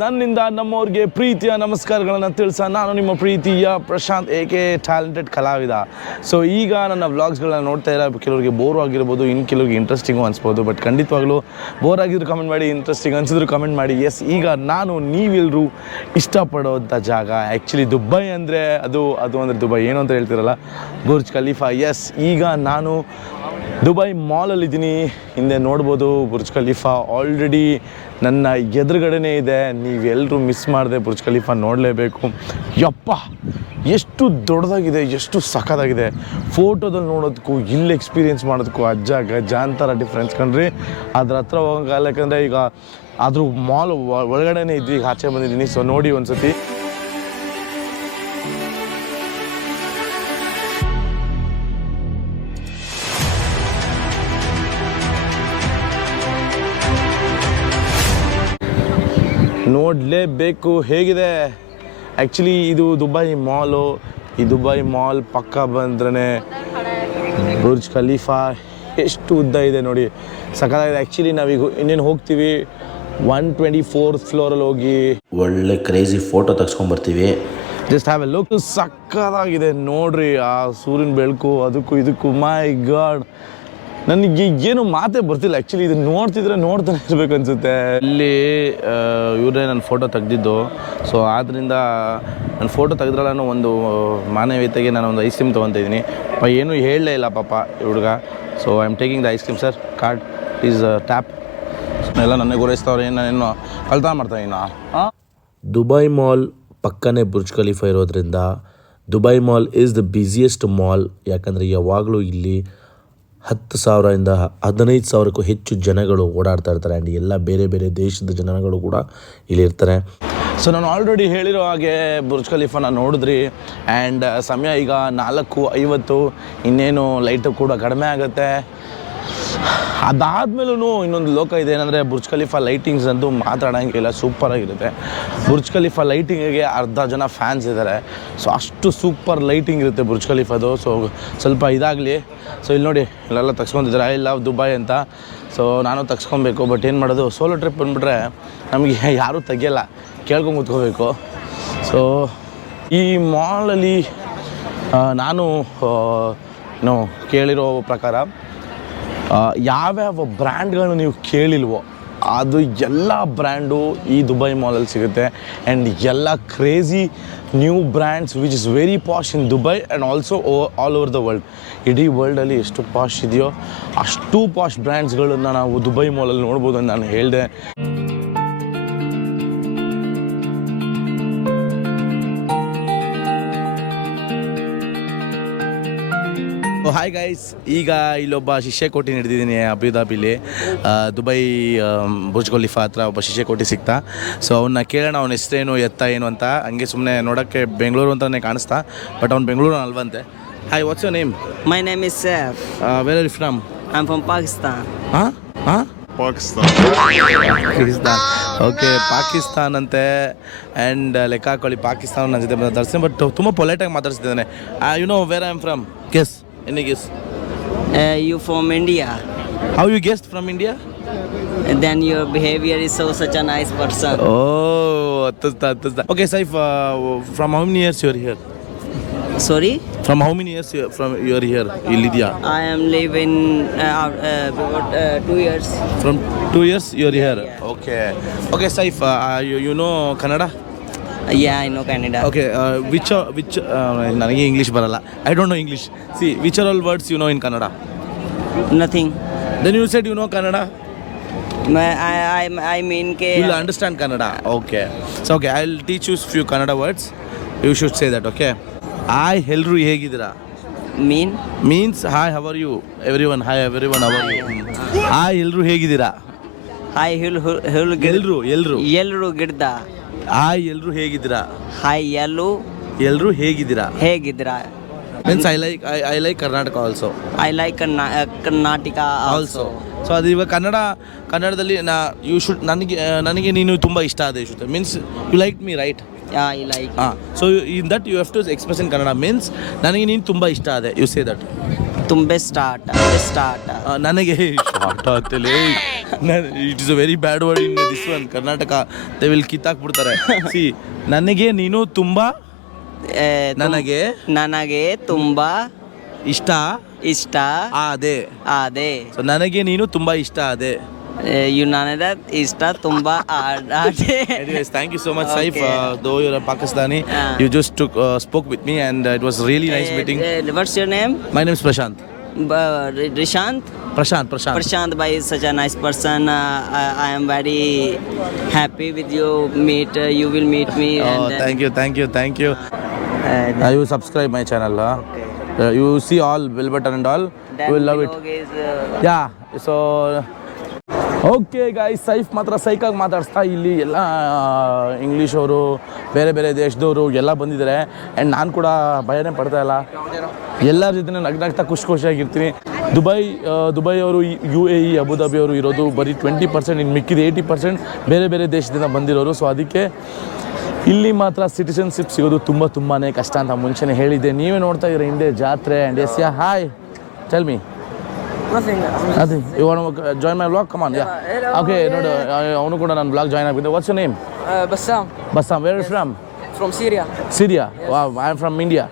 ನನ್ನಿಂದ ನಮ್ಮವ್ರಿಗೆ ಪ್ರೀತಿಯ ನಮಸ್ಕಾರಗಳನ್ನು ತಿಳಿಸ ನಾನು ನಿಮ್ಮ ಪ್ರೀತಿಯ ಪ್ರಶಾಂತ್ ಏಕೆ ಟ್ಯಾಲೆಂಟೆಡ್ ಕಲಾವಿದ. ಸೊ ಈಗ ನನ್ನ ವ್ಲಾಗ್ಸ್ಗಳನ್ನ ನೋಡ್ತಾ ಇರೋ ಕೆಲವರಿಗೆ ಬೋರ್ ಆಗಿರ್ಬೋದು, ಇನ್ನು ಕೆಲವರಿಗೆ ಇಂಟ್ರೆಸ್ಟಿಂಗು ಅನಿಸ್ಬೋದು. ಬಟ್ ಖಂಡಿತವಾಗ್ಲೂ ಬೋರ್ ಆಗಿದ್ರು ಕಮೆಂಟ್ ಮಾಡಿ, ಇಂಟ್ರೆಸ್ಟಿಂಗ್ ಅನಿಸಿದ್ರು ಕಮೆಂಟ್ ಮಾಡಿ. ಎಸ್, ಈಗ ನಾನು ನೀವೆಲ್ಲರೂ ಇಷ್ಟಪಡೋಂಥ ಜಾಗ ಆ್ಯಕ್ಚುಲಿ ದುಬೈ ಅಂದರೆ ಅದು ಅಂದರೆ ದುಬೈ ಏನು ಅಂತ ಹೇಳ್ತಿರಲ್ಲ, ಬುರ್ಜ್ ಖಲೀಫಾ. ಎಸ್, ಈಗ ನಾನು ದುಬೈ ಮಾಲಲ್ಲಿದ್ದೀನಿ. ಹಿಂದೆ ನೋಡ್ಬೋದು ಬುರ್ಜ್ ಖಲೀಫಾ ಆಲ್ರೆಡಿ ನನ್ನ ಎದುರುಗಡೆನೇ ಇದೆ. ನೀವೆಲ್ಲರೂ ಮಿಸ್ ಮಾಡಿದೆ ಬುರ್ಜ್ ಖಲೀಫಾ ನೋಡಲೇಬೇಕು. ಯಪ್ಪ, ಎಷ್ಟು ದೊಡ್ಡದಾಗಿದೆ, ಎಷ್ಟು ಸಖತ್ತಾಗಿದೆ. ಫೋಟೋದಲ್ಲಿ ನೋಡೋದಕ್ಕೂ ಇಲ್ಲಿ ಎಕ್ಸ್ಪೀರಿಯೆನ್ಸ್ ಮಾಡೋದಕ್ಕೂ ಅಜ್ಜ ಗಜಾಂತರ ಡಿಫ್ರೆನ್ಸ್ ಕಣ್ರಿ. ಅದ್ರ ಹತ್ರ ಹೋಗಲ್ಲ, ಯಾಕಂದರೆ ಈಗ ಆದರೂ ಮಾಲ್ ಒಳಗಡೆನೇ ಇದ್ವಿ, ಈಗ ಆಚೆ ಬಂದಿದ್ದೀನಿ. ಸೊ ನೋಡಿ ಒಂದ್ಸತಿ. ನೋಡಲೇಬೇಕು ಹೇಗಿದೆ. ಆ್ಯಕ್ಚುಲಿ ಇದು ದುಬೈ ಮಾಲು. ಈ ದುಬೈ ಮಾಲ್ ಪಕ್ಕ ಬಂದ್ರೆ ಬುರ್ಜ್ ಖಲೀಫಾ ಎಷ್ಟು ಉದ್ದ ಇದೆ ನೋಡಿ, ಸಖತ್ತಾಗಿದೆ. ಆ್ಯಕ್ಚುಲಿ ನಾವೀಗ ಇನ್ನೇನು ಹೋಗ್ತೀವಿ 124th ಫ್ಲೋರಲ್ಲಿ ಹೋಗಿ ಒಳ್ಳೆ ಕ್ರೇಜಿ ಫೋಟೋ ತೆಗೆಸ್ಕೊಂಡ್ಬರ್ತೀವಿ. Just have a look. ಸಖತ್ತಾಗಿದೆ ನೋಡ್ರಿ, ಆ ಸೂರ್ಯನ ಬೆಳಕು ಅದಕ್ಕೂ ಇದಕ್ಕೂ. ಮೈ ಗಾಡ್, ನನಗೆ ಏನು ಮಾತೇ ಬರ್ತಿಲ್ಲ. ಆ್ಯಕ್ಚುಲಿ ಇದು ನೋಡ್ತಿದ್ರೆ ನೋಡ್ತಾನೆ ಇರಬೇಕು ಅನಿಸುತ್ತೆ. ಇಲ್ಲಿ ಇವರೇ ನನ್ನ ಫೋಟೋ ತೆಗೆದಿದ್ದು. ಸೊ ಆದ್ದರಿಂದ ನನ್ನ ಫೋಟೋ ತೆಗೆದ್ರಲ್ಲ ಅನ್ನೋ ಒಂದು ಮಾನವೀಯತೆಗೆ ನಾನು ಒಂದು ಐಸ್ ಕ್ರೀಮ್ ತೊಗೊತಿದ್ದೀನಿ. ಏನೂ ಹೇಳಲೇ ಇಲ್ಲ ಪಾಪ ಹುಡುಗ. So I am taking the ice cream sir. Card is tap. ಎಲ್ಲ ನನಗೆ ಗುರೈಸ್ತವ್ರೆ, ಏನು ಕಳ್ತನ ಮಾಡ್ತಾನೆ ಇನ್ನು. ದುಬೈ ಮಾಲ್ ಪಕ್ಕನೇ ಬುರ್ಜ್ ಖಲೀಫಾ ಇರೋದ್ರಿಂದ Dubai mall is the busiest mall. ಯಾಕಂದರೆ ಯಾವಾಗಲೂ ಇಲ್ಲಿ 10,000ರಿಂದ 15,000ಕ್ಕೂ ಹೆಚ್ಚು ಜನಗಳು ಓಡಾಡ್ತಾ ಇರ್ತಾರೆ. ಆ್ಯಂಡ್ ಎಲ್ಲ ಬೇರೆ ಬೇರೆ ದೇಶದ ಜನಗಳು ಕೂಡ ಇಲ್ಲಿರ್ತಾರೆ. ಸೊ ನಾನು ಆಲ್ರೆಡಿ ಹೇಳಿರೋ ಹಾಗೆ ಬುರ್ಜ್ ಖಲೀಫಾನ ನೋಡಿದ್ರಿ. ಆ್ಯಂಡ್ ಸಮಯ ಈಗ 4:50. ಇನ್ನೇನು ಲೈಟು ಕೂಡ ಕಡಿಮೆ ಆಗುತ್ತೆ. ಅದಾದಮೇಲೂ ಇನ್ನೊಂದು ಲೋಕ ಇದೆ, ಏನಂದರೆ ಬುರ್ಜ್ ಖಲೀಫಾ ಲೈಟಿಂಗ್ಸ್ ಅಂತೂ ಮಾತಾಡೋಂಗಿಲ್ಲ, ಸೂಪರಾಗಿರುತ್ತೆ. ಬುರ್ಜ್ ಖಲೀಫಾ ಲೈಟಿಂಗಿಗೆ ಅರ್ಧ ಜನ ಫ್ಯಾನ್ಸ್ ಇದ್ದಾರೆ. ಸೊ ಅಷ್ಟು ಸೂಪರ್ ಲೈಟಿಂಗ್ ಇರುತ್ತೆ ಬುರ್ಜ್ ಖಲೀಫಾದು. ಸೊ ಸ್ವಲ್ಪ ಇದಾಗಲಿ. ಸೊ ಇಲ್ಲಿ ನೋಡಿ, ಇಲ್ಲೆಲ್ಲ ತೆಗ್ಸ್ಕೊಂಡಿದ್ದಾರೆ ಐ ಲವ್ ದುಬೈ ಅಂತ. ಸೊ ನಾನು ತೆಗ್ಸ್ಕೊಬೇಕು. ಬಟ್ ಏನು ಮಾಡೋದು, ಸೋಲೋ ಟ್ರಿಪ್ ಬಂದುಬಿಟ್ರೆ ನಮಗೆ ಯಾರೂ ತೆಗಿಯಲ್ಲ, ಕೇಳ್ಕೊಂಡು ಕೂತ್ಕೋಬೇಕು. ಸೊ ಈ ಮಾಲಲ್ಲಿ ನಾನು ಕೇಳಿರೋ ಪ್ರಕಾರ ಯಾವ್ಯಾವ ಬ್ರ್ಯಾಂಡ್ಗಳನ್ನ ನೀವು ಕೇಳಿಲ್ವೋ ಅದು ಎಲ್ಲ ಬ್ರ್ಯಾಂಡು ಈ ದುಬೈ ಮಾಲಲ್ಲಿ ಸಿಗುತ್ತೆ. ಆ್ಯಂಡ್ ಎಲ್ಲ crazy new brands which is very posh in Dubai and also all over the world. ಇಡೀ ವರ್ಲ್ಡಲ್ಲಿ ಎಷ್ಟು ಪಾಶ್ ಇದೆಯೋ ಅಷ್ಟು ಪಾಶ್ ಬ್ರ್ಯಾಂಡ್ಸ್ಗಳನ್ನು ನಾವು ದುಬೈ ಮಾಲಲ್ಲಿ ನೋಡ್ಬೋದು ಅಂತ ನಾನು ಹೇಳಿದೆ. ಹಾಯ್ ಗೈಸ್, ಈಗ ಇಲ್ಲೊಬ್ಬ ಶಿಷ್ಯಕೋಟಿ ಹಿಡಿದಿದ್ದೀನಿ ಅಬುದಾಬಿಲಿ. ದುಬೈ ಬುರ್ಜ್ ಖಲೀಫಾ ಹತ್ರ ಒಬ್ಬ ಶಿಷ್ಯಕೋಟಿ ಸಿಗ್ತಾ. ಸೊ ಅವನ್ನ ಕೇಳೋಣ, ಅವನ ಹೆಸರೇನು ಎತ್ತ ಏನು ಅಂತ. ಹಂಗೆ ಸುಮ್ಮನೆ ನೋಡೋಕ್ಕೆ ಬೆಂಗಳೂರು ಅಂತಲೇ ಕಾಣಿಸ್ತಾ, ಬಟ್ ಅವ್ನು ಬೆಂಗಳೂರು ಅಲ್ವಂತೆ. Hi, what's your name? My name is Saif. Where are you from? I'm from Pakistan. Pakistan. Okay, Pakistan ಅಂತೆ. ಆ್ಯಂಡ್ ಲೆಕ್ಕ ಹಾಕೊಳ್ಳಿ, ಪಾಕಿಸ್ತಾನ ನನ್ನ ಜೊತೆ ಮಾತಾಡ್ತೀನಿ, ಬಟ್ ತುಂಬ ಪೊಲೈಟಾಗಿ ಮಾತಾಡ್ತಿದ್ದಾನೆ. You know where I am from? Guess, any guess? You from India? How you guessed from India? And then your behavior is such a nice person. Oh, attasta. Okay, Saif, from how many years you are here? Sorry? From how many years you are here in Lydia? I am living about 2 years. From 2 years you are here? Yeah. Okay, Saif, you know Kannada? Yeah, I know Canada. Okay, which ನನಗೆ English ಬರಲ್ಲ. I don't know English. See, which are all words you know in Kannada? Nothing. Then you said you know Kannada? I mean ke You will understand Kannada. Okay. So okay, I'll teach you few Kannada words. You should say that, okay? Hi, ಎಲ್ರು ಹೇಗಿದ್ದೀರಾ? Means hi, how are you? Everyone, hi everyone, how are you? Hi, ಎಲ್ರು ಹೇಗಿದ್ದೀರಾ? Hi, ಎಲ್ರು ಗಿಡ್ದ. Hi, ಎಲ್ರು ಹೇಗಿದ್ದೀರಾ? Hi, ಎಲ್ರು ಹೇಗಿದ್ದೀರಾ? Means I like Karnataka also. I like Karnataka also. So ಅದು ಇವಾಗ ಕನ್ನಡದಲ್ಲಿ ಯು ಶುಡ್ ನನಗೆ ನೀನು ತುಂಬ ಇಷ್ಟ ಆದ should means you like me right? Yeah, I like. So in that you have to express in Kannada. Means ನನಗೆ ನೀನು ತುಂಬ ಇಷ್ಟ ಆದೆ, ಯು ಸೇ ದಟ್. ತುಂಬೆ ಸ್ಟಾರ್ಟ್ ನನಗೆ ಶಾರ್ಟ್ ಆಗ್ತಲೇ it is a very bad word in this one Karnataka they will ಕಿತ್ತಾಕ್ಬಿಡ್ತಾರೆ ಸಿ ನನಗೆ ನೀನು ತುಂಬ ನನಗೆ ತುಂಬಾ ಇಷ್ಟ ಇಷ್ಟ ಆದೆ ಆದೆ ಸೊ ನನಗೆ ನೀನು ತುಂಬ ಇಷ್ಟ ಆದೆ ಯು ನನದ ಇಷ್ಟ ತುಂಬಾ ಆದೆ. Anyways, thank you so much, Saif. Though you're a Pakistani, you just spoke with me, and it was really nice meeting. What's your name? My name is Prashant. Rishant. Prashant bhai is such a nice person. I am very happy with you. You will meet me. Thank you. You subscribe my channel. You see all bell button and all. You will love it. Yeah. So. Okay guys, Saif ಮಾತ್ರ ಸೈಕಾಗಿ ಮಾತಾಡಿಸ್ತಾ ಇಲ್ಲಿ ಎಲ್ಲ English ಅವರು ಬೇರೆ ಬೇರೆ ದೇಶದವರು ಎಲ್ಲ ಬಂದಿದ್ದಾರೆ. And ನಾನು ಕೂಡ ಭಯನೇ ಪಡ್ತಾ ಇಲ್ಲ, ಎಲ್ಲರ ಜೊತೆ ನಗ್ನಾಗ್ತಾ ಖುಷಿಯಾಗಿರ್ತೀನಿ. ದುಬೈ ಅವರು UAE ಅಬುಧಾಬಿ ಅವರು ಇರೋದು ಬರೀ 20%, ಇನ್ನು ಮಿಕ್ಕಿದ 80% ಬೇರೆ ಬೇರೆ ದೇಶದಿಂದ ಬಂದಿರೋರು. ಸೊ ಅದಕ್ಕೆ ಇಲ್ಲಿ ಮಾತ್ರ ಸಿಟಿಸನ್ಶಿಪ್ ಸಿಗೋದು ತುಂಬಾ ಕಷ್ಟ ಅಂತ ಮುಂಚೆನೇ ಹೇಳಿದ್ದೆ. ನೀವೇ ನೋಡ್ತಾ ಇದ್ದೀರ ಹಿಂದೆ ಜಾತ್ರೆ. And yes yeah hi, tell me. Nothing. You want to join my vlog? Come on, yeah. Okay, no, ಅವನು ಕೂಡ ನನ್ನ vlog join ಆಗಿದ್ದೆ. What's your name? Bassam. Where are you from? From Syria. Syria? Yeah. Wow, I am from India.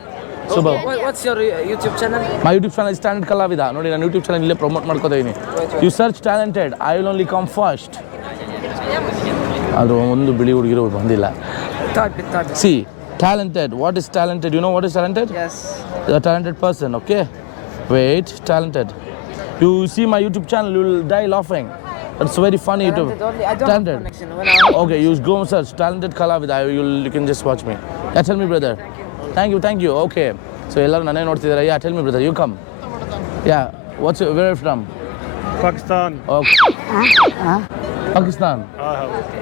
Super. What's your YouTube channel? My YouTube channel is Talented Kalavida. ನೋಡಿ ನಾನು YouTube channel ಇಲ್ಲೇ promote ಮಾಡ್ಕೋತಾ ಇದ್ದೀನಿ. You search talented, I will only come first. ಆದರೂ ಒಂದು ಬಿಳಿ ಹುಡುಗಿರು ಬಂದಿಲ್ಲ. Third. See, talented. What is talented? You know what is talented? Yes. You're a talented person, okay? Wait, talented. You see my YouTube channel, you will die laughing. It's very funny. YouTube. I don't have connection. Okay, you go search Talented Kalavida. You can just watch me. Yeah, tell me, brother. Thank you. Okay. So ಎಲ್ಲರೂ ನನ್ನೇ ನೋಡ್ತಿದ್ದಾರೆ. Yeah, tell me, brother. You come. Yeah. Where are you from? Pakistan. Okay. Pakistan.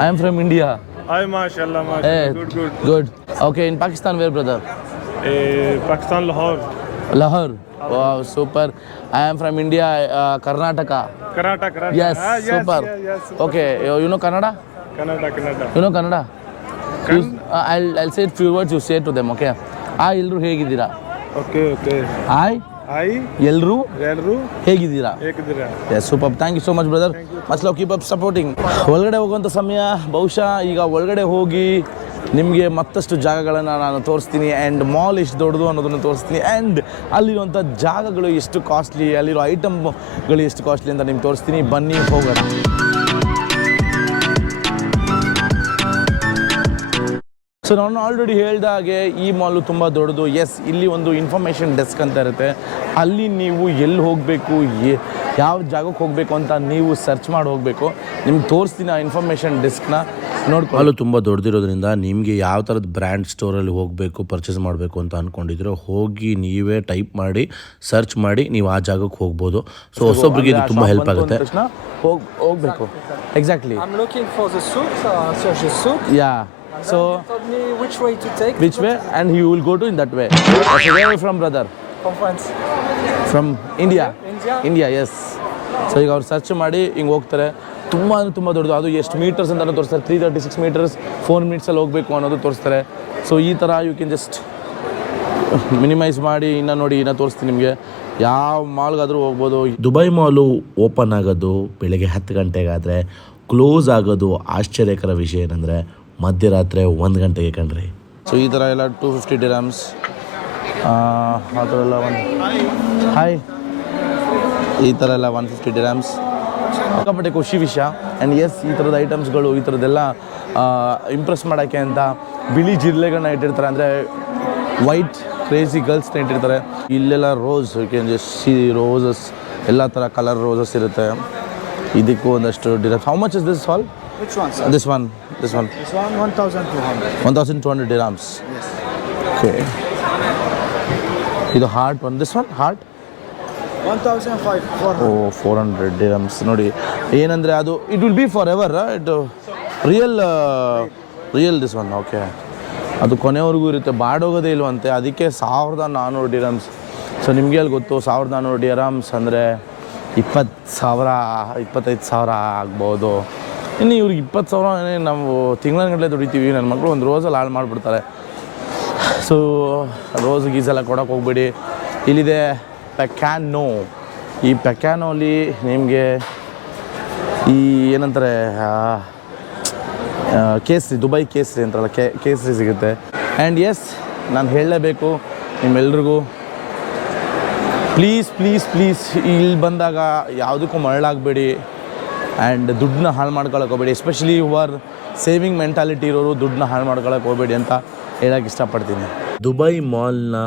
I am from India. Hi, mashallah. Hey, Good. Okay, in Pakistan, where, brother? Pakistan, Lahore. Lahore. Wow, super. I am from India, Karnataka. Karnataka. Yes, super. Yes. Okay, you know Kannada? Canada. You know Kannada? I'll say a few words, you say to them, okay? Hi, ಎಲ್ಲರೂ ಹೇಗಿದ್ದೀರಾ? Okay. Hi, ಎಲ್ಲರೂ ಹೇಗಿದ್ದೀರಾ? Yes, super. Thank you so much, brother. Much love, keep up supporting. ಒಳಗಡೆ ಹೋಗುವಂಥ ಸಮಯ ಬಹುಶಃ ಈಗ ಒಳಗಡೆ ಹೋಗಿ ನಿಮಗೆ ಮತ್ತಷ್ಟು ಜಾಗಗಳನ್ನು ನಾನು ತೋರಿಸ್ತೀನಿ. ಆ್ಯಂಡ್ ಮಾಲ್ ಎಷ್ಟು ದೊಡ್ಡದು ಅನ್ನೋದನ್ನು ತೋರಿಸ್ತೀನಿ. ಆ್ಯಂಡ್ ಅಲ್ಲಿರುವಂಥ ಜಾಗಗಳು ಎಷ್ಟು ಕಾಸ್ಟ್ಲಿ, ಅಲ್ಲಿರೋ ಐಟಮ್ಗಳು ಎಷ್ಟು ಕಾಸ್ಟ್ಲಿ ಅಂತ ನಿಮ್ಗೆ ತೋರಿಸ್ತೀನಿ. ಬನ್ನಿ ಹೋಗೋಣ. ಸೊ ನಾನು ಆಲ್ರೆಡಿ ಹೇಳಿದ ಹಾಗೆ ಈ ಮಾಲು ತುಂಬ ದೊಡ್ಡದು. ಎಸ್, ಇಲ್ಲಿ ಒಂದು ಇನ್ಫಾರ್ಮೇಷನ್ ಡೆಸ್ಕ್ ಅಂತ ಇರುತ್ತೆ. ಅಲ್ಲಿ ನೀವು ಎಲ್ಲಿ ಹೋಗಬೇಕು, ಯಾವ ಜಾಗಕ್ಕೆ ಹೋಗಬೇಕು ಅಂತ ನೀವು ಸರ್ಚ್ ಮಾಡಿ ಹೋಗಬೇಕು. ನಿಮ್ಗೆ ತೋರಿಸ್ತೀನಿ ಆ ಇನ್ಫಾರ್ಮೇಷನ್ ಡೆಸ್ಕ್ನ ನೋಡ್ಕೊಂಡು. ಮಾಲು ತುಂಬ ದೊಡ್ಡದಿರೋದ್ರಿಂದ ನಿಮಗೆ ಯಾವ ಥರದ ಬ್ರ್ಯಾಂಡ್ ಸ್ಟೋರಲ್ಲಿ ಹೋಗಬೇಕು, ಪರ್ಚೇಸ್ ಮಾಡಬೇಕು ಅಂತ ಅಂದ್ಕೊಂಡಿದ್ರೆ ಹೋಗಿ ನೀವೇ ಟೈಪ್ ಮಾಡಿ ಸರ್ಚ್ ಮಾಡಿ ನೀವು ಆ ಜಾಗಕ್ಕೆ ಹೋಗ್ಬೋದು. ಸೊ ಹೊಸೊಬ್ಬರಿಗೆ ಇದು ತುಂಬ ಹೆಲ್ಪ್ ಆಗುತ್ತೆ. ಹೋಗಬೇಕು. Exactly. I'm looking for the souk. Search the souk. Yeah. So He told me which way to take. which way, and he will go to in that way. So where are you from, brother? From France. From India. India? Yes. So ಈಗ ಅವ್ರು search ಮಾಡಿ ಹಿಂಗೆ ಹೋಗ್ತಾರೆ. ತುಂಬ ದೊಡ್ಡದು. ಅದು ಎಷ್ಟು metres ಅಂತ ತೋರಿಸ್ತಾರೆ. 336 ಮೀಟರ್ಸ್ 4 ಮಿನಿಟ್ಸಲ್ಲಿ ಹೋಗಬೇಕು ಅನ್ನೋದು ತೋರಿಸ್ತಾರೆ. ಸೊ ಈ ಥರ ಯು ಕ್ಯಾನ್ ಜಸ್ಟ್ ಮಿನಿಮೈಸ್ ಮಾಡಿ ಇನ್ನು ನೋಡಿ, ಇನ್ನು ತೋರಿಸ್ತೀನಿ ನಿಮಗೆ. ಯಾವ ಮಾಲ್ಗಾದರೂ ಹೋಗ್ಬೋದು. ದುಬೈ ಮಾಲು ಓಪನ್ ಆಗೋದು ಬೆಳಗ್ಗೆ 10 ಗಂಟೆಗಾದರೆ ಕ್ಲೋಸ್ ಆಗೋದು ಆಶ್ಚರ್ಯಕರ ವಿಷಯ ಏನಂದರೆ ಮಧ್ಯರಾತ್ರಿ 1 ಗಂಟೆಗೆ ಕಣ್ರಿ. ಸೊ ಈ ಥರ ಎಲ್ಲ 250 dirhams ಆ ಥರ ಎಲ್ಲ ಹಾಯ್ ಈ ಥರ ಎಲ್ಲ 150 dirhams. ಸಿಕ್ಕಾಪಟ್ಟೆ ಖುಷಿ ವಿಷಯ. ಆ್ಯಂಡ್ ಎಸ್, ಈ ಥರದ ಐಟಮ್ಸ್ಗಳು, ಈ ಥರದ್ದೆಲ್ಲ ಇಂಪ್ರೆಸ್ ಮಾಡೋಕ್ಕೆ ಅಂತ ಬಿಳಿ ಜಿರಳೆಗಳನ್ನ ಇಟ್ಟಿರ್ತಾರೆ. ಅಂದರೆ ವೈಟ್ ಕ್ರೇಜಿ ಗರ್ಲ್ಸ್ನ ಇಟ್ಟಿರ್ತಾರೆ. ಇಲ್ಲೆಲ್ಲ rose, you can just see roses, ಎಲ್ಲ ಥರ ಕಲರ್ ರೋಸಸ್ ಇರುತ್ತೆ. ಇದಕ್ಕೂ ಒಂದಷ್ಟು dirhams. How much is this hall? Which one, sir? This one. This one 1,200. 1,200 dirhams. Yes. Okay. ಇದು ಹಾರ್ಟ್ ಒಂದು. This one hot 1,500. 400 dirhams. ನೋಡಿ ಏನಂದರೆ ಅದು it will be for ever. It real this one. Okay, ಅದು ಕೊನೆವರೆಗೂ ಇರುತ್ತೆ, ಬಾಡೋಗೋದೇ ಇಲ್ವಂತೆ. ಅದಕ್ಕೆ 1,400 dirhams. ಸೊ ನಿಮಗೆ ಅಲ್ಲಿ ಗೊತ್ತು, 1,400 dirhams ಅಂದರೆ 25,000 ಆಗ್ಬೋದು. ಇನ್ನು ಇವ್ರಿಗೆ 20,000 ನಾವು ತಿಂಗಳ ಗಂಟಲೆ ದುಡಿತೀವಿ. ನನ್ನ ಮಕ್ಕಳು ಒಂದು ರೋಸಲ್ಲಿ ಹಾಳು ಮಾಡಿಬಿಡ್ತಾರೆ. ಸೊ ರೋಸ್ ಗೀಸೆಲ್ಲ ಕೊಡೋಕೆ ಹೋಗ್ಬೇಡಿ. ಇಲ್ಲಿದೆ ಪೆಕ್ಯಾನೋ. ಈ ಪೆಕ್ಯಾನೋಲಿ ನಿಮಗೆ ಈ ಏನಂತಾರೆ ಕೇಸರಿ, ದುಬೈ ಕೇಸರಿ ಅಂತಾರಲ್ಲ, ಕೇಸರಿ ಸಿಗುತ್ತೆ. ಆ್ಯಂಡ್ ಎಸ್, ನಾನು ಹೇಳಲೇಬೇಕು ನಿಮ್ಮೆಲ್ರಿಗೂ, ಪ್ಲೀಸ್ ಪ್ಲೀಸ್ ಪ್ಲೀಸ್ ಇಲ್ಲಿ ಬಂದಾಗ ಯಾವುದಕ್ಕೂ ಮರಳಾಗಬೇಡಿ ಆ್ಯಂಡ್ ದುಡ್ಡನ್ನ ಹಾಳು ಮಾಡ್ಕೊಳಕ್ಕೆ ಹೋಗಬೇಡಿ. ಎಸ್ಪೆಷಲಿ ಆರ್ ಸೇವಿಂಗ್ ಮೆಂಟಾಲಿಟಿ ಇರೋರು ದುಡ್ಡನ್ನ ಹಾಳು ಮಾಡ್ಕೊಳಕ್ಕೆ ಹೋಗಬೇಡಿ ಅಂತ ಹೇಳೋಕ್ಕೆ ಇಷ್ಟಪಡ್ತೀನಿ. ದುಬೈ ಮಾಲ್ನ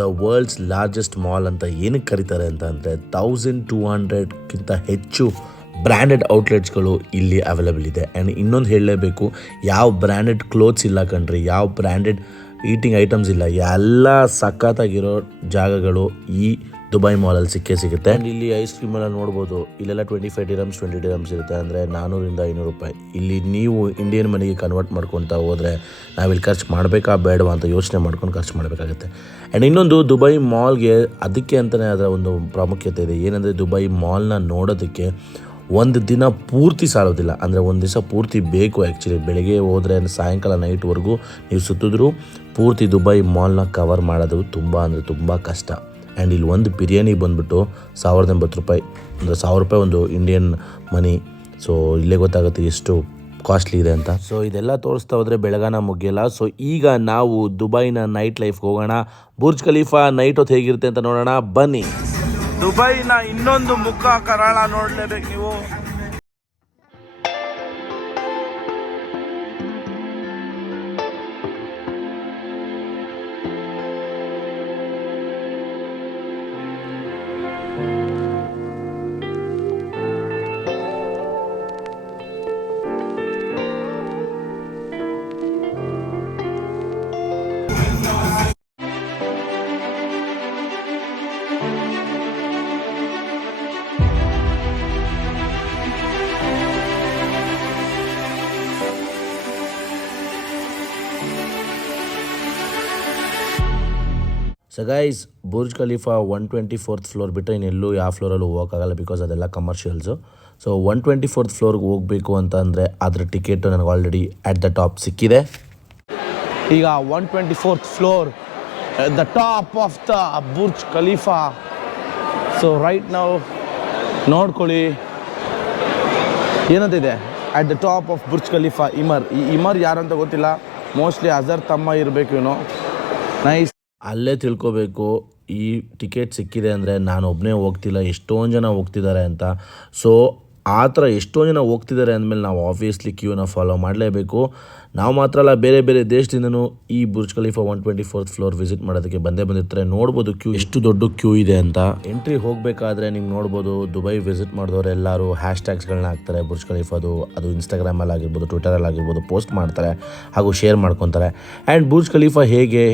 ದ ವರ್ಲ್ಡ್ಸ್ ಲಾರ್ಜೆಸ್ಟ್ ಮಾಲ್ ಅಂತ ಏನಕ್ಕೆ ಕರೀತಾರೆ ಅಂತ ಅಂದರೆ 1200ಕ್ಕಿಂತ ಹೆಚ್ಚು ಬ್ರ್ಯಾಂಡೆಡ್ ಔಟ್ಲೆಟ್ಸ್ಗಳು ಇಲ್ಲಿ ಅವೈಲೇಬಲ್ ಇದೆ. ಆ್ಯಂಡ್ ಇನ್ನೊಂದು ಹೇಳಲೇಬೇಕು, ಯಾವ ಬ್ರ್ಯಾಂಡೆಡ್ ಕ್ಲೋತ್ಸ್ ಇಲ್ಲ ಕಣ್ರಿ, ಯಾವ ಬ್ರ್ಯಾಂಡೆಡ್ ಈಟಿಂಗ್ ಐಟಮ್ಸ್ ಇಲ್ಲ, ಎಲ್ಲ ಸಖತ್ತಾಗಿರೋ ಜಾಗಗಳು ಈ ದುಬೈ ಮಾಲಲ್ಲಿ ಸಿಗುತ್ತೆ. ಆ್ಯಂಡ್ ಇಲ್ಲಿ ಐಸ್ ಕ್ರೀಮೆಲ್ಲ ನೋಡ್ಬೋದು. ಇಲ್ಲೆಲ್ಲ 25 dirhams 20 dirhams ಇರುತ್ತೆ, ಅಂದರೆ 400-500 ರೂಪಾಯಿ. ಇಲ್ಲಿ ನೀವು ಇಂಡಿಯನ್ ಮನಿಗೆ ಕನ್ವರ್ಟ್ ಮಾಡ್ಕೊತಾ ಹೋದರೆ ನಾವಿಲ್ಲಿ ಖರ್ಚು ಮಾಡಬೇಕಾ ಬೇಡವಾ ಅಂತ ಯೋಚನೆ ಮಾಡ್ಕೊಂಡು ಖರ್ಚು ಮಾಡಬೇಕಾಗುತ್ತೆ. ಆ್ಯಂಡ್ ಇನ್ನೊಂದು, ದುಬೈ ಮಾಲ್ಗೆ ಅದಕ್ಕೆ ಅಂತಲೇ ಅದರ ಒಂದು ಪ್ರಾಮುಖ್ಯತೆ ಇದೆ. ಏನಂದರೆ ದುಬೈ ಮಾಲ್ನ ನೋಡೋದಕ್ಕೆ ಒಂದು ದಿನ ಪೂರ್ತಿ ಸಾಲೋದಿಲ್ಲ, ಅಂದರೆ ಒಂದು ದಿವಸ ಪೂರ್ತಿ ಬೇಕು. ಆ್ಯಕ್ಚುಲಿ ಬೆಳಗ್ಗೆ ಹೋದರೆ ಸಾಯಂಕಾಲ ನೈಟ್ವರೆಗೂ ನೀವು ಸುತ್ತಿದ್ರೂ ಪೂರ್ತಿ ದುಬೈ ಮಾಲ್ನ ಕವರ್ ಮಾಡೋದು ತುಂಬ ಕಷ್ಟ. ಆ್ಯಂಡ್ ಇಲ್ಲಿ ಒಂದು ಬಿರಿಯಾನಿ ಬಂದುಬಿಟ್ಟು 1080 ರೂಪಾಯಿ, ಅಂದರೆ 1000 ರೂಪಾಯಿ ಒಂದು ಇಂಡಿಯನ್ ಮನಿ. ಸೊ ಇಲ್ಲೇ ಗೊತ್ತಾಗುತ್ತೆ ಎಷ್ಟು ಕಾಸ್ಟ್ಲಿ ಇದೆ ಅಂತ. ಸೊ ಇದೆಲ್ಲ ತೋರಿಸ್ತಾ ಹೋದರೆ ಬೆಳಗಾನ ಮುಗಿಯಲ್ಲ. ಸೊ ಈಗ ನಾವು ದುಬೈನ ನೈಟ್ ಲೈಫ್ಗೆ ಹೋಗೋಣ. ಬುರ್ಜ್ ಖಲೀಫಾ ನೈಟ್ ಹೊತ್ತು ಹೇಗಿರುತ್ತೆ ಅಂತ ನೋಡೋಣ, ಬನ್ನಿ. ದುಬೈನ ಇನ್ನೊಂದು ಮುಖ ಕರಾಳ ನೋಡಲೇಬೇಕು ನೀವು. So guys, Burj Khalifa 124th floor ಬಿಟ್ಟರೆ ಇನ್ನೆಲ್ಲೂ ಯಾವ ಫ್ಲೋರಲ್ಲೂ ಹೋಗೋಕ್ಕಾಗಲ್ಲ, ಬಿಕಾಸ್ ಅದೆಲ್ಲ ಕಮರ್ಷಿಯಲ್ಸು. ಸೊ 124th ಫ್ಲೋರ್ಗೆ ಹೋಗಬೇಕು ಅಂತ ಅಂದರೆ ಅದರ ಟಿಕೆಟು ನನಗೆ ಆಲ್ರೆಡಿ ಅಟ್ ದ ಟಾಪ್ ಸಿಕ್ಕಿದೆ. ಈಗ 124th floor, the top of the Burj Khalifa. So right ನಾವು ನೋಡ್ಕೊಳ್ಳಿ ಏನಂತಿದೆ, at the top of Burj Khalifa Emaar. ಈ ಇಮರ್ ಯಾರಂತ ಗೊತ್ತಿಲ್ಲ, ಮೋಸ್ಟ್ಲಿ ಅಜರ್ ತಮ್ಮ ಇರಬೇಕು ಇವನು. ನೈಸ್. ಅಲ್ಲೇ ತಿಳ್ಕೊಬೇಕು ಈ ಟಿಕೆಟ್ ಸಿಕ್ಕಿದೆ ಅಂದರೆ ನಾನು ಒಬ್ಬನೇ ಹೋಗ್ತಿಲ್ಲ, ಎಷ್ಟೊಂದು ಜನ ಹೋಗ್ತಿದ್ದಾರೆ ಅಂತ. ಸೊ ಆ ಥರ ಎಷ್ಟೊಂದು ಜನ ಹೋಗ್ತಿದ್ದಾರೆ ಅಂದಮೇಲೆ ನಾವು ಆಬ್ವಿಯಸ್ಲಿ ಕ್ಯೂನ ಫಾಲೋ ಮಾಡಲೇಬೇಕು. ನಾವು ಮಾತ್ರ ಅಲ್ಲ, ಬೇರೆ ಬೇರೆ ದೇಶದಿಂದನೂ ಈ Burj Khalifa 124th floor visit ಮಾಡೋದಕ್ಕೆ ಬಂದಿರ್ತಾರೆ. ನೋಡ್ಬೋದು ಕ್ಯೂ ಎಷ್ಟು ದೊಡ್ಡ ಕ್ಯೂ ಇದೆ ಅಂತ. ಎಂಟ್ರಿ ಹೋಗಬೇಕಾದ್ರೆ ನಿಮ್ಗೆ ನೋಡ್ಬೋದು, ದುಬೈ ವಿಸಿಟ್ ಮಾಡಿದವರು ಎಲ್ಲರೂ ಹ್ಯಾಶ್ಟ್ಯಾಗ್ಸ್ಗಳನ್ನ ಹಾಕ್ತಾರೆ ಬುರ್ಜ್ ಖಲೀಫಾದು. ಅದು ಇನ್ಸ್ಟಾಗ್ರಾಮಲ್ಲಿ ಆಗಿರ್ಬೋದು, ಟ್ವಿಟರಲ್ಲಿ ಆಗಿರ್ಬೋದು, ಪೋಸ್ಟ್ ಮಾಡ್ತಾರೆ ಹಾಗೂ ಶೇರ್ ಮಾಡ್ಕೊತಾರೆ. ಆ್ಯಂಡ್ ಬುರ್ಜ್ ಖಲೀಫಾ ಹೇಗೆ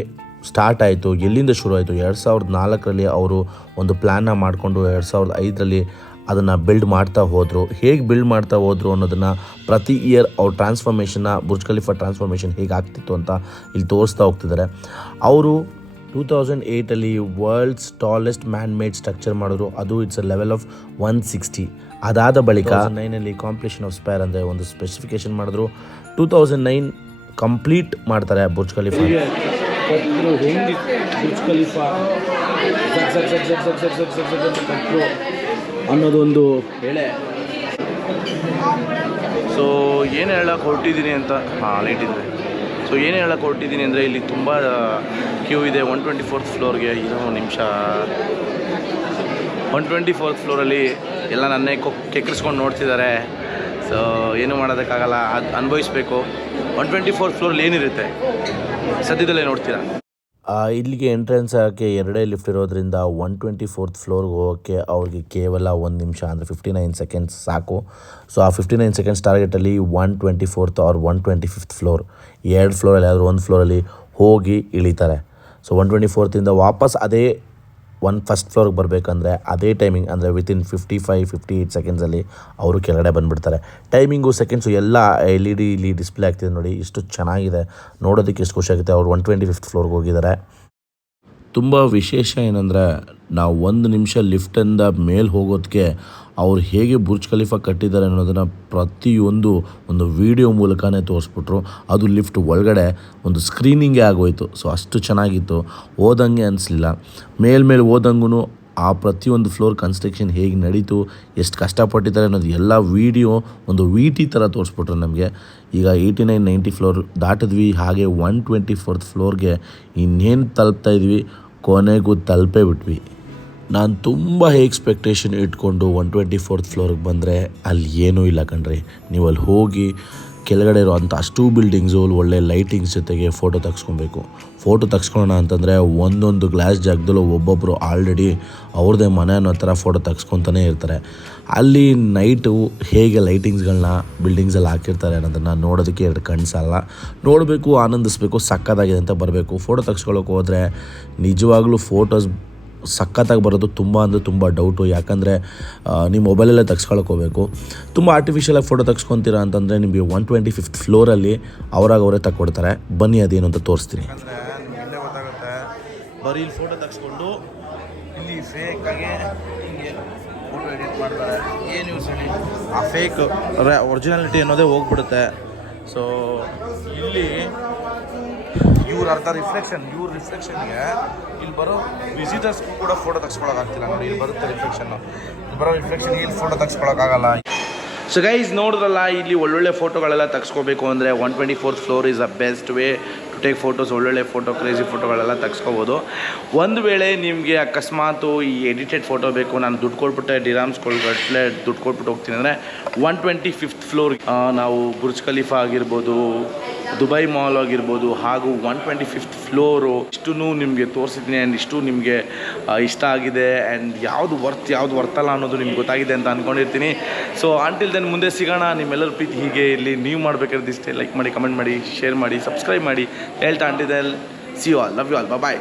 ಸ್ಟಾರ್ಟ್ ಆಯಿತು, ಎಲ್ಲಿಂದ ಶುರು ಆಯಿತು, 2004ರಲ್ಲಿ ಅವರು ಒಂದು ಪ್ಲ್ಯಾನ್ನ ಮಾಡಿಕೊಂಡು 2005ರಲ್ಲಿ ಅದನ್ನು ಬಿಲ್ಡ್ ಮಾಡ್ತಾ ಹೋದರು. ಹೇಗೆ ಬಿಲ್ಡ್ ಮಾಡ್ತಾ ಹೋದರು ಅನ್ನೋದನ್ನು ಪ್ರತಿ ಇಯರ್ ಅವ್ರ ಟ್ರಾನ್ಸ್ಫಾರ್ಮೇಷನ್ನ, ಬುರ್ಜ್ ಖಲೀಫಾ ಟ್ರಾನ್ಸ್ಫಾರ್ಮೇಷನ್ ಹೇಗೆ ಆಗ್ತಿತ್ತು ಅಂತ ಇಲ್ಲಿ ತೋರಿಸ್ತಾ ಹೋಗ್ತಿದ್ದಾರೆ. ಅವರು 2008ಅಲ್ಲಿ world's tallest man made structure ಮಾಡಿದ್ರು. ಅದು ಇಟ್ಸ್ ಅ ಲೆವೆಲ್ ಆಫ್ 160. ಅದಾದ ಬಳಿಕ 2009ಅಲ್ಲಿ ಕಾಂಪ್ಲೀಷನ್ ಆಫ್ ಸ್ಪೈರ್ ಅಂದರೆ ಒಂದು ಸ್ಪೆಸಿಫಿಕೇಷನ್ ಮಾಡಿದ್ರು. 2009 ಕಂಪ್ಲೀಟ್ ಮಾಡ್ತಾರೆ ಬುರ್ಜ್ ಖಲೀಫಾ. ಬುರ್ಜ್ ಖಲೀಫಾ ಅನ್ನೋದೊಂದು ಹೇಳೆ. ಸೊ ಏನು ಹೇಳಕ್ಕೆ ಹೊರಟಿದ್ದೀನಿ ಅಂತ, ಲೈಟ್ ಇದೆ. ಸೊ ಏನು ಹೇಳಕ್ಕೆ ಹೊರಟಿದ್ದೀನಿ ಅಂದರೆ ಇಲ್ಲಿ ತುಂಬ ಕ್ಯೂ ಇದೆ 124th ಫ್ಲೋರ್ಗೆ. ಇನ್ನೂ ನಿಮಿಷ 124th ಫ್ಲೋರಲ್ಲಿ ಎಲ್ಲ ನನ್ನೇ ಕೆಕ್ಕರಿಸ್ಕೊಂಡು ನೋಡ್ತಿದ್ದಾರೆ. ಸೊ ಏನು ಮಾಡೋದಕ್ಕಾಗಲ್ಲ, ಅದು ಅನುಭವಿಸ್ಬೇಕು. 124th ಫ್ಲೋರಲ್ಲಿ ಏನಿರುತ್ತೆ ಸದ್ಯದಲ್ಲೇ ನೋಡ್ತೀರಾ. ಇಲ್ಲಿಗೆ ಎಂಟ್ರೆನ್ಸ್ ಆಗೋಕ್ಕೆ 2 ಲಿಫ್ಟ್ ಇರೋದ್ರಿಂದ 124th ಫ್ಲೋರ್ಗೆ ಹೋಗೋಕ್ಕೆ ಅವ್ರಿಗೆ ಕೇವಲ 1 ನಿಮಿಷ, ಅಂದರೆ 59 ಸೆಕೆಂಡ್ಸ್ ಸಾಕು. ಸೊ ಆ 59 ಸೆಕೆಂಡ್ಸ್ ಟಾರ್ಗೆಟಲ್ಲಿ 124th ಆರ್ 125th ಫ್ಲೋರ್, 2 ಫ್ಲೋರಲ್ಲಿ ಯಾವ್ದಾದ್ರು ಒಂದು ಫ್ಲೋರಲ್ಲಿ ಹೋಗಿ ಇಳಿತಾರೆ. ಸೊ 124th ವಾಪಸ್ ಅದೇ ಫಸ್ಟ್ ಫ್ಲೋರ್ಗೆ ಬರಬೇಕಂದ್ರೆ ಅದೇ ಟೈಮಿಂಗ್, ಅಂದರೆ ವಿತಿನ್ 55-58 ಸೆಕೆಂಡ್ಸಲ್ಲಿ ಅವರು ಕೆಳಗಡೆ ಬಂದುಬಿಡ್ತಾರೆ. ಟೈಮಿಂಗು, ಸೆಕೆಂಡ್ಸು ಎಲ್ಲ LED ಇಲ್ಲಿ ಡಿಸ್ಪ್ಲೇ ಆಗ್ತಿದೆ ನೋಡಿ, ಇಷ್ಟು ಚೆನ್ನಾಗಿದೆ ನೋಡೋದಕ್ಕೆ, ಎಷ್ಟು ಖುಷಿಯಾಗುತ್ತೆ. ಅವರು 125th ಫ್ಲೋರ್ಗೆ ಹೋಗಿದ್ದಾರೆ. ತುಂಬ ವಿಶೇಷ ಏನಂದರೆ, ನಾವು 1 ನಿಮಿಷ ಲಿಫ್ಟಿಂದ ಮೇಲೆ ಹೋಗೋದಕ್ಕೆ ಅವ್ರು ಹೇಗೆ ಬುರ್ಜ್ ಖಲೀಫಾ ಕಟ್ಟಿದ್ದಾರೆ ಅನ್ನೋದನ್ನು ಪ್ರತಿಯೊಂದು ಒಂದು ವಿಡಿಯೋ ಮೂಲಕನೇ ತೋರಿಸ್ಬಿಟ್ರು. ಅದು ಲಿಫ್ಟ್ ಒಳಗಡೆ ಒಂದು ಸ್ಕ್ರೀನಿಂಗೇ ಆಗೋಯಿತು. ಸೊ ಅಷ್ಟು ಚೆನ್ನಾಗಿತ್ತು, ಓದಂಗೆ ಅನಿಸ್ಲಿಲ್ಲ. ಮೇಲೆ ಹೋದಂಗೂ ಆ ಪ್ರತಿಯೊಂದು ಫ್ಲೋರ್ ಕನ್ಸ್ಟ್ರಕ್ಷನ್ ಹೇಗೆ ನಡೀತು, ಎಷ್ಟು ಕಷ್ಟಪಟ್ಟಿದ್ದಾರೆ ಅನ್ನೋದು ಎಲ್ಲ ವೀಡಿಯೋ ಒಂದು VT ಥರ ತೋರಿಸ್ಬಿಟ್ರು ನಮಗೆ. ಈಗ 89, 90 ಫ್ಲೋರ್ ದಾಟಿದ್ವಿ, ಹಾಗೆ 124th ಫ್ಲೋರ್ಗೆ ಇನ್ನೇನು ತಲುಪ್ತಾ ಇದ್ವಿ, ಕೊನೆಗೂ ತಲುಪೇ ಬಿಟ್ವಿ. ನಾನು ತುಂಬ ಎಕ್ಸ್ಪೆಕ್ಟೇಷನ್ ಇಟ್ಕೊಂಡು 124th ಫ್ಲೋರ್ಗೆ ಬಂದರೆ ಅಲ್ಲಿ ಏನೂ ಇಲ್ಲ ಕಣ್ರಿ. ನೀವು ಅಲ್ಲಿ ಹೋಗಿ ಕೆಳಗಡೆ ಇರೋವಂಥ ಅಷ್ಟೂ ಬಿಲ್ಡಿಂಗ್ಸು ಒಳ್ಳೆ ಲೈಟಿಂಗ್ಸ್ ಜೊತೆಗೆ ಫೋಟೋ ತೆಗೆಸ್ಕೊಬೇಕು. ಫೋಟೋ ತೆಗೆಸ್ಕೊಳ್ಳೋಣ ಅಂತಂದರೆ ಒಂದೊಂದು ಗ್ಲಾಸ್ ಜಾಗದಲ್ಲೂ ಒಬ್ಬೊಬ್ಬರು ಆಲ್ರೆಡಿ ಅವ್ರದ್ದೇ ಮನೆ ಅನ್ನೋ ಥರ ಫೋಟೋ ತೆಗೆಸ್ಕೊತಾನೆ ಇರ್ತಾರೆ. ಅಲ್ಲಿ ನೈಟು ಹೇಗೆ ಲೈಟಿಂಗ್ಸ್ಗಳನ್ನ ಬಿಲ್ಡಿಂಗ್ಸಲ್ಲಿ ಹಾಕಿರ್ತಾರೆ ಅನ್ನೋದನ್ನು ನೋಡೋದಕ್ಕೆ ಎರಡು ಕಣ್ಣು ಸಾಲ. ನೋಡಬೇಕು, ಆನಂದಿಸಬೇಕು, ಸಕ್ಕತ್ತಾಗಿದೆ ಅಂತ ಬರಬೇಕು. ಫೋಟೋ ತೆಗೆಸ್ಕೊಳ್ಳೋಕೆ ಹೋದರೆ ನಿಜವಾಗ್ಲೂ ಫೋಟೋಸ್ ಸಖತ್ತಾಗಿ ಬರೋದು ತುಂಬ ಡೌಟು. ಯಾಕಂದರೆ ನೀವು ಮೊಬೈಲಲ್ಲೇ ತೆಗೆಸ್ಕೊಳಕ್ಕೆ ಹೋಗಬೇಕು. ತುಂಬ ಆರ್ಟಿಫಿಷಿಯಲಾಗಿ ಫೋಟೋ ತೆಗೆಸ್ಕೊತೀರಾ ಅಂತಂದರೆ ನಿಮಗೆ 125th ಫ್ಲೋರಲ್ಲಿ ಅವರೇ ತಗೊಡ್ತಾರೆ. ಬನ್ನಿ ಅದೇನು ಅಂತ ತೋರಿಸ್ತೀನಿ. ಯಾಕಂದರೆ ನಿಮಗೆ ಗೊತ್ತಾಗುತ್ತೆ, ಬರೀ ಇಲ್ಲಿ ಫೋಟೋ ತೆಗೆಸ್ಕೊಂಡು ಇಲ್ಲಿ ಫೇಕಾಗಿ ಹಿಂಗೆ ಫೋಟೋ ಎಡಿಟ್ ಮಾಡ್ತಾರೆ. ಏನು ಯೂಸ್ ಹೇಳಿ, ಆ ಫೇಕ್ ಒರಿಜಿನಾಲಿಟಿ ಅನ್ನೋದೇ ಹೋಗ್ಬಿಡುತ್ತೆ. ಸೊ ಇಲ್ಲಿ ಇವ್ರ ಅರ್ಧ ಇವ್ರ ರಿಫ್ಲೆಕ್ಷನ್ಗೆ ಇಲ್ಲಿ ಬರೋ ವಿಸಿಟರ್ಸ್ಗೂ ಕೂಡ ಫೋಟೋ ತೆಗೆಸ್ಕೊಳಕ್ಕಾಗ್ತಿಲ್ಲ. ನೋಡಿ, ಇಲ್ಲಿ ಬರುತ್ತೆ ರಿಫ್ಲೆಕ್ಷನ್ನು, ಇಲ್ಲಿ ಬರೋ ರಿಫ್ಲೆಕ್ಷನ್ಗೆ ಇಲ್ಲಿ ಫೋಟೋ ತೆಗೆಸ್ಕೊಳಕ್ಕಾಗಲ್ಲ. ಸೊ ಗೈಸ್, ನೋಡಿದ್ರಲ್ಲ, ಇಲ್ಲಿ ಒಳ್ಳೊಳ್ಳೆ ಫೋಟೋಗಳೆಲ್ಲ ತೆಗೆಸ್ಕೋಬೇಕು ಅಂದರೆ 124th floor is the best way to take photos. ಒಳ್ಳೊಳ್ಳೆ ಫೋಟೋ, ಕ್ರೇಜಿ ಫೋಟೋಗಳೆಲ್ಲ ತೆಗೆಸ್ಕೋಬೋದು. ಒಂದು ವೇಳೆ ನಿಮಗೆ ಅಕಸ್ಮಾತು ಈ ಎಡಿಟೆಡ್ ಫೋಟೋ ಬೇಕು, ನಾನು ದುಡ್ಡು ಕೊಟ್ಬಿಟ್ಟೆ ಡಿರಾಮ್ಸ್ಗಟ್ಲೆ ದುಡ್ಡು ಕೊಟ್ಬಿಟ್ಟು ಹೋಗ್ತೀನಿ ಅಂದರೆ 125th ಫ್ಲೋರ್ ನಾವು ಬುರ್ಜ್ ಖಲೀಫಾ ಆಗಿರ್ಬೋದು, ದುಬೈ ಮಾಲ್ ಆಗಿರ್ಬೋದು, ಹಾಗೂ 125th ಫ್ಲೋರು ಇಷ್ಟೂ ನಿಮಗೆ ತೋರಿಸಿದ್ದೀನಿ. ಆ್ಯಂಡ್ ಇಷ್ಟು ನಿಮಗೆ ಇಷ್ಟ ಆಗಿದೆ. ಆ್ಯಂಡ್ ಯಾವುದು ವರ್ತಲ್ಲ ಅನ್ನೋದು ನಿಮ್ಗೆ ಗೊತ್ತಾಗಿದೆ ಅಂತ ಅಂದ್ಕೊಂಡಿರ್ತೀನಿ. ಸೊ ಅಂಟಿಲ್ ದೆನ್ ಮುಂದೆ ಸಿಗೋಣ. ನಿಮ್ಮೆಲ್ಲರ ಪ್ರೀತಿ ಹೀಗೆ ಇರಲಿ. ನೀವು ಮಾಡಬೇಕಾದ್ರೆ ಇಷ್ಟೇ ಲೈಕ್ ಮಾಡಿ, ಕಮೆಂಟ್ ಮಾಡಿ, ಶೇರ್ ಮಾಡಿ, ಸಬ್ಸ್ಕ್ರೈಬ್ ಮಾಡಿ. ಹೇಳ್ತಾ until see you all, love you all, bye.